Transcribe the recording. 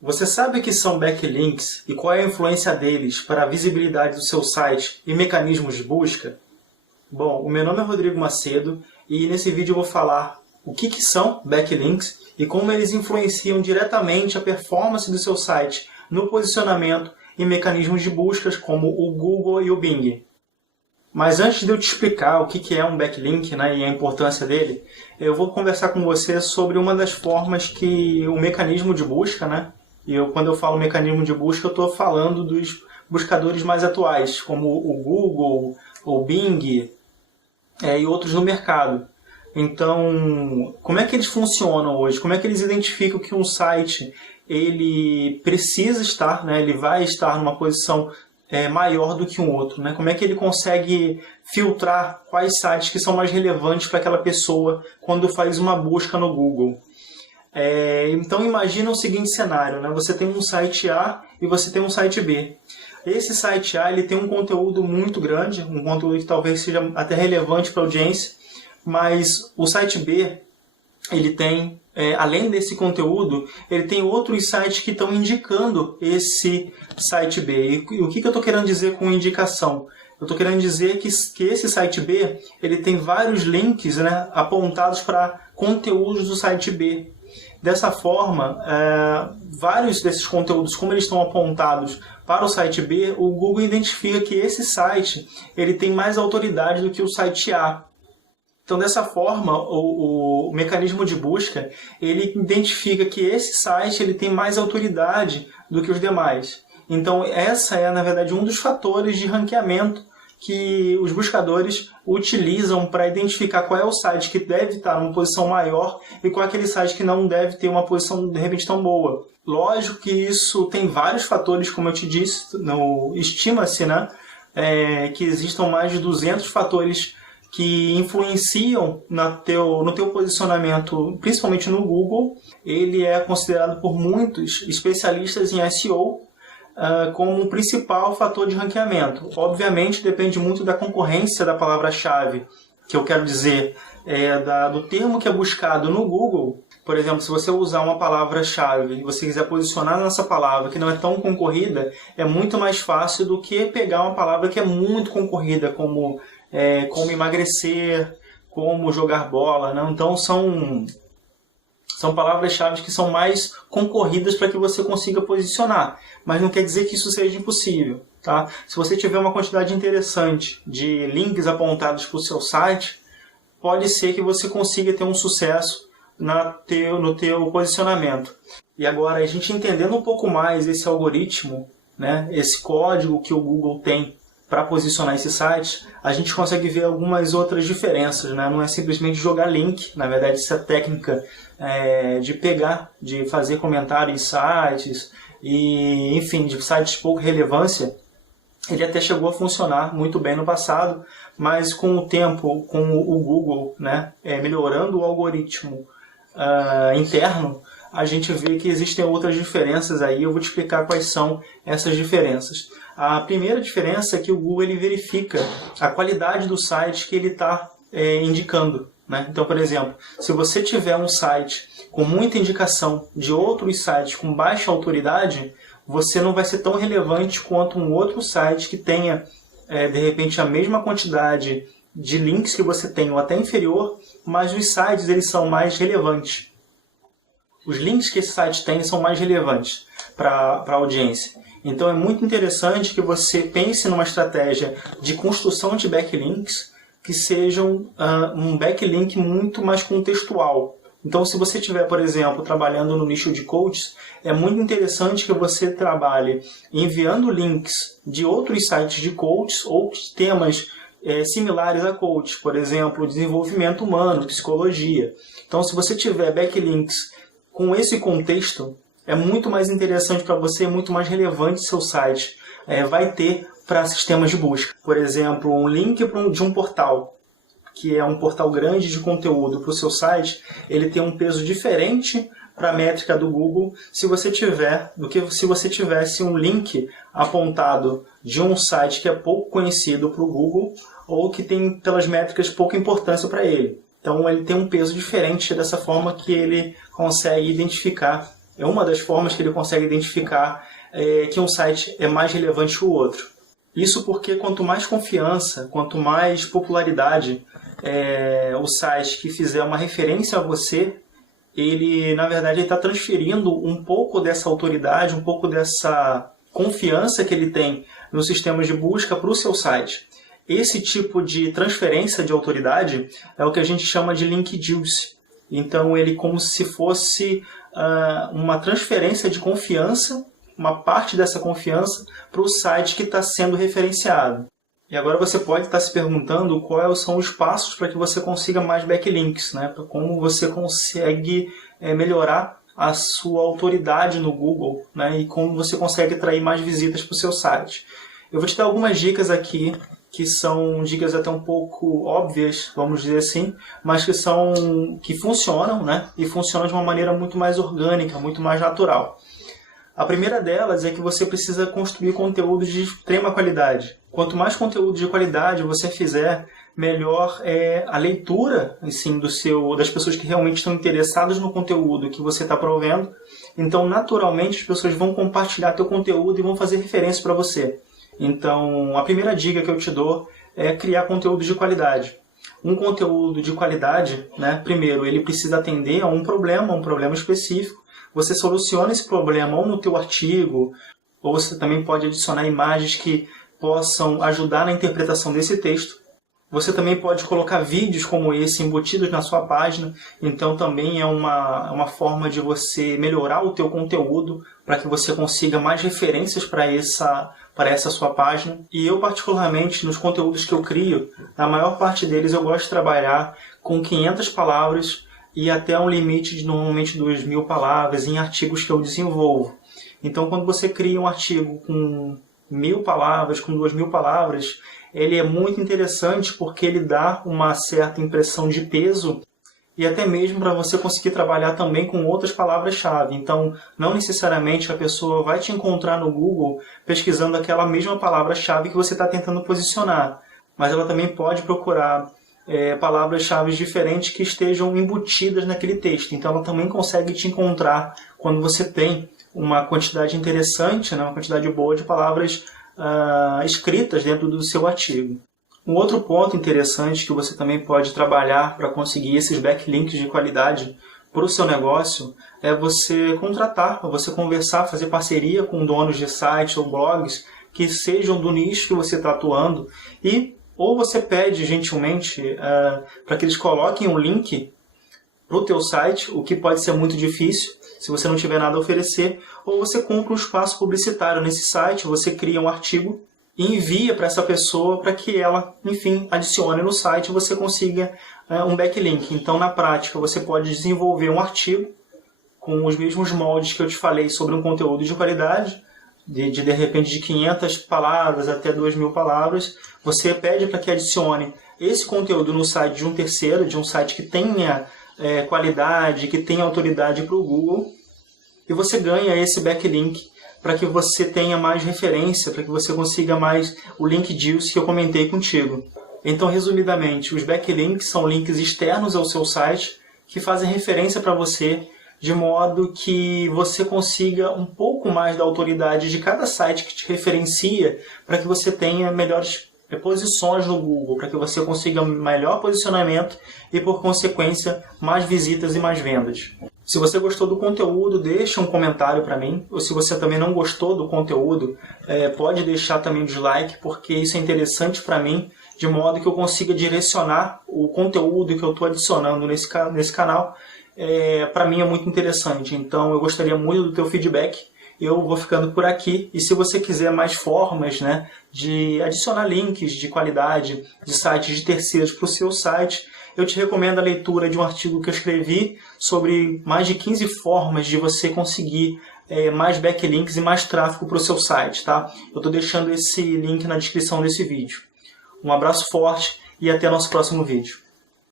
Você sabe o que são backlinks e qual é a influência deles para a visibilidade do seu site e mecanismos de busca? Bom, o meu nome é Rodrigo Macedo e nesse vídeo eu vou falar o que são backlinks e como eles influenciam diretamente a performance do seu site no posicionamento e mecanismos de buscas como o Google e o Bing. Mas antes de eu te explicar o que é um backlink, e a importância dele, eu vou conversar com você sobre uma das formas que o mecanismo de busca, quando eu falo mecanismo de busca, eu estou falando dos buscadores mais atuais, como o Google, o Bing e outros no mercado. Então, como é que eles funcionam hoje? Como é que eles identificam que um site ele precisa estar, ele vai estar numa posição maior do que um outro? Como é que ele consegue filtrar quais sites que são mais relevantes para aquela pessoa quando faz uma busca no Google? Então imagina o seguinte cenário, você tem um site A e você tem um site B. Esse site A ele tem um conteúdo muito grande, um conteúdo que talvez seja até relevante para a audiência, mas o site B ele tem, além desse conteúdo, ele tem outros sites que estão indicando esse site B. E o que eu estou querendo dizer com indicação? Eu estou querendo dizer que esse site B ele tem vários links apontados para conteúdos do site B. Dessa forma, vários desses conteúdos, como eles estão apontados para o site B, o Google identifica que esse site ele tem mais autoridade do que o site A. Então, dessa forma, o mecanismo de busca ele identifica que esse site ele tem mais autoridade do que os demais. Então, essa é, na verdade, um dos fatores de ranqueamento que os buscadores utilizam para identificar qual é o site que deve estar numa posição maior e qual é aquele site que não deve ter uma posição, de repente, tão boa. Lógico que isso tem vários fatores, como eu te disse, estima-se que existam mais de 200 fatores que influenciam no teu posicionamento, principalmente no Google. Ele é considerado por muitos especialistas em SEO como o principal fator de ranqueamento. Obviamente, depende muito da concorrência da palavra-chave, que eu quero dizer, do termo que é buscado no Google. Por exemplo, se você usar uma palavra-chave e você quiser posicionar nessa palavra que não é tão concorrida, é muito mais fácil do que pegar uma palavra que é muito concorrida, como emagrecer, como jogar bola. Então, são palavras-chave que são mais concorridas para que você consiga posicionar. Mas não quer dizer que isso seja impossível. Tá? Se você tiver uma quantidade interessante de links apontados para o seu site, pode ser que você consiga ter um sucesso no teu posicionamento. E agora, a gente entendendo um pouco mais esse algoritmo, esse código que o Google tem para posicionar esse site, a gente consegue ver algumas outras diferenças. Não é simplesmente jogar link, na verdade essa técnica de fazer comentário em sites, e enfim, de sites de pouca relevância, ele até chegou a funcionar muito bem no passado, mas com o tempo, com o Google melhorando o algoritmo interno, a gente vê que existem outras diferenças aí. Eu vou te explicar quais são essas diferenças. A primeira diferença é que o Google ele verifica a qualidade do site que ele está indicando. Então, por exemplo, se você tiver um site com muita indicação de outros sites com baixa autoridade, você não vai ser tão relevante quanto um outro site que tenha, de repente, a mesma quantidade de links que você tem, ou até inferior, mas os sites eles são mais relevantes. Os links que esse site tem são mais relevantes para a audiência. Então é muito interessante que você pense numa estratégia de construção de backlinks que sejam um backlink muito mais contextual. Então, se você estiver, por exemplo, trabalhando no nicho de coaches, é muito interessante que você trabalhe enviando links de outros sites de coaches ou temas similares a coach, por exemplo, desenvolvimento humano, psicologia. Então, se você tiver backlinks com esse contexto, é muito mais interessante para você, é muito mais relevante seu site vai ter para sistemas de busca. Por exemplo, um link de um portal, que é um portal grande de conteúdo para o seu site, ele tem um peso diferente para a métrica do Google do que se você tivesse um link apontado de um site que é pouco conhecido para o Google ou que tem, pelas métricas, pouca importância para ele. Então, ele tem um peso diferente dessa forma que ele consegue identificar É uma das formas que ele consegue identificar que um site é mais relevante que o outro. Isso porque quanto mais confiança, quanto mais popularidade o site que fizer uma referência a você, ele, na verdade, está transferindo um pouco dessa autoridade, um pouco dessa confiança que ele tem nos sistemas de busca para o seu site. Esse tipo de transferência de autoridade é o que a gente chama de link juice. Então, ele como se fosse uma transferência de confiança, uma parte dessa confiança, para o site que está sendo referenciado. E agora você pode estar se perguntando quais são os passos para que você consiga mais backlinks, né? Como você consegue melhorar a sua autoridade no Google, né? E como você consegue atrair mais visitas para o seu site. Eu vou te dar algumas dicas aqui, que são dicas até um pouco óbvias, vamos dizer assim, mas que funcionam, né? E funcionam de uma maneira muito mais orgânica, muito mais natural. A primeira delas é que você precisa construir conteúdo de extrema qualidade. Quanto mais conteúdo de qualidade você fizer, melhor é a leitura assim, das pessoas que realmente estão interessadas no conteúdo que você está provendo. Então, naturalmente, as pessoas vão compartilhar teu conteúdo e vão fazer referência para você. Então, a primeira dica que eu te dou é criar conteúdo de qualidade. Um conteúdo de qualidade, né, primeiro, ele precisa atender a um problema específico. Você soluciona esse problema ou no teu artigo, ou você também pode adicionar imagens que possam ajudar na interpretação desse texto. Você também pode colocar vídeos como esse embutidos na sua página, então também é uma forma de você melhorar o teu conteúdo para que você consiga mais referências para essa sua página. E eu, particularmente, nos conteúdos que eu crio, na maior parte deles eu gosto de trabalhar com 500 palavras e até um limite de normalmente 2.000 palavras em artigos que eu desenvolvo. Então, quando você cria um artigo com 1.000 palavras, com 2.000 palavras, ele é muito interessante porque ele dá uma certa impressão de peso e até mesmo para você conseguir trabalhar também com outras palavras-chave. Então, não necessariamente a pessoa vai te encontrar no Google pesquisando aquela mesma palavra-chave que você está tentando posicionar, mas ela também pode procurar palavras-chave diferentes que estejam embutidas naquele texto. Então, ela também consegue te encontrar quando você tem uma quantidade interessante, né, uma quantidade boa de palavras escritas dentro do seu artigo. Um outro ponto interessante que você também pode trabalhar para conseguir esses backlinks de qualidade para o seu negócio é você contratar, você conversar, fazer parceria com donos de sites ou blogs que sejam do nicho que você está atuando ou você pede gentilmente para que eles coloquem um link para o teu site, o que pode ser muito difícil se você não tiver nada a oferecer, ou você compra um espaço publicitário nesse site, você cria um artigo e envia para essa pessoa para que ela, enfim, adicione no site e você consiga um backlink. Então, na prática, você pode desenvolver um artigo com os mesmos moldes que eu te falei sobre um conteúdo de qualidade, de repente de 500 palavras até 2.000 palavras. Você pede para que adicione esse conteúdo no site de um terceiro, de um site que tenha qualidade, que tenha autoridade para o Google, e você ganha esse backlink para que você tenha mais referência, para que você consiga mais o link juice que eu comentei contigo. Então, resumidamente, os backlinks são links externos ao seu site que fazem referência para você, de modo que você consiga um pouco mais da autoridade de cada site que te referencia, para que você tenha melhores posições no Google, para que você consiga melhor posicionamento e, por consequência, mais visitas e mais vendas. Se você gostou do conteúdo, deixa um comentário para mim. Ou se você também não gostou do conteúdo, pode deixar também um dislike, porque isso é interessante para mim, de modo que eu consiga direcionar o conteúdo que eu estou adicionando nesse canal. Para mim é muito interessante. Então eu gostaria muito do teu feedback. Eu vou ficando por aqui, e se você quiser mais formas, né, de adicionar links de qualidade de sites de terceiros para o seu site, eu te recomendo a leitura de um artigo que eu escrevi sobre mais de 15 formas de você conseguir mais backlinks e mais tráfego para o seu site. Tá? Eu estou deixando esse link na descrição desse vídeo. Um abraço forte e até nosso próximo vídeo.